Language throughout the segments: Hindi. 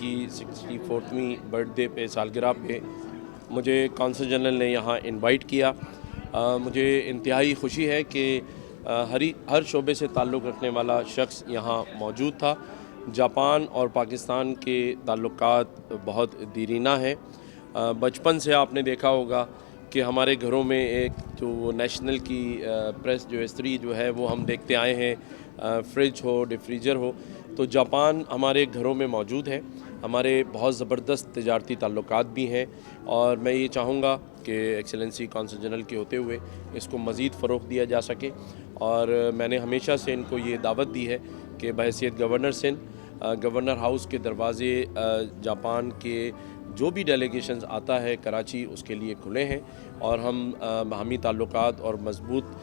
की 64वीं बर्थडे पे सालगिरह पे मुझे कौंसल जनरल ने यहाँ इनवाइट किया। मुझे इंतहाई खुशी है कि हर शोबे से ताल्लुक़ रखने वाला शख्स यहाँ मौजूद था। जापान और पाकिस्तान के ताल्लुकात बहुत दीरीना हैं। बचपन से आपने देखा होगा कि हमारे घरों में एक जो नेशनल की प्रेस जो इस्त्री जो है वो हम देखते आए हैं, फ्रिज हो, डिफ्रीज़र हो, तो जापान हमारे घरों में मौजूद है। हमारे बहुत ज़बरदस्त तिजारती ताल्लुकात भी हैं और मैं ये चाहूँगा कि एक्सेलेंसी कौंसल जनरल के होते हुए इसको मज़ीद फ़रोग़ दिया जा सके। और मैंने हमेशा से इनको ये दावत दी है कि बहैसियत गवर्नर से गवर्नर हाउस के दरवाज़े जापान के जो भी डेलीगेशंस आता है कराची उसके लिए खुले हैं और हम बाहमी ताल्लुकात और मज़बूत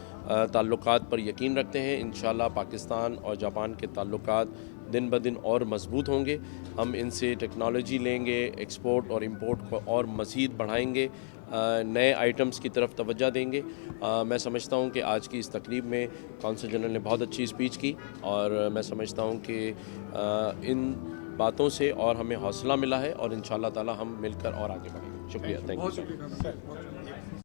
ताल्लुकात पर यकीन रखते हैं। इंशाअल्लाह पाकिस्तान और जापान के ताल्लुकात दिन ब दिन और मज़बूत होंगे। हम इनसे टेक्नोलॉजी लेंगे, एक्सपोर्ट और इंपोर्ट को और मज़ीद बढ़ाएंगे, नए आइटम्स की तरफ तवज्जो देंगे। मैं समझता हूँ कि आज की इस तकरीब में कौंसल जनरल ने बहुत अच्छी स्पीच की और मैं समझता हूँ कि इन बातों से और हमें हौसला मिला है और इंशाअल्लाह ताला हम मिलकर और आगे बढ़ेंगे। शुक्रिया, थैंक यू।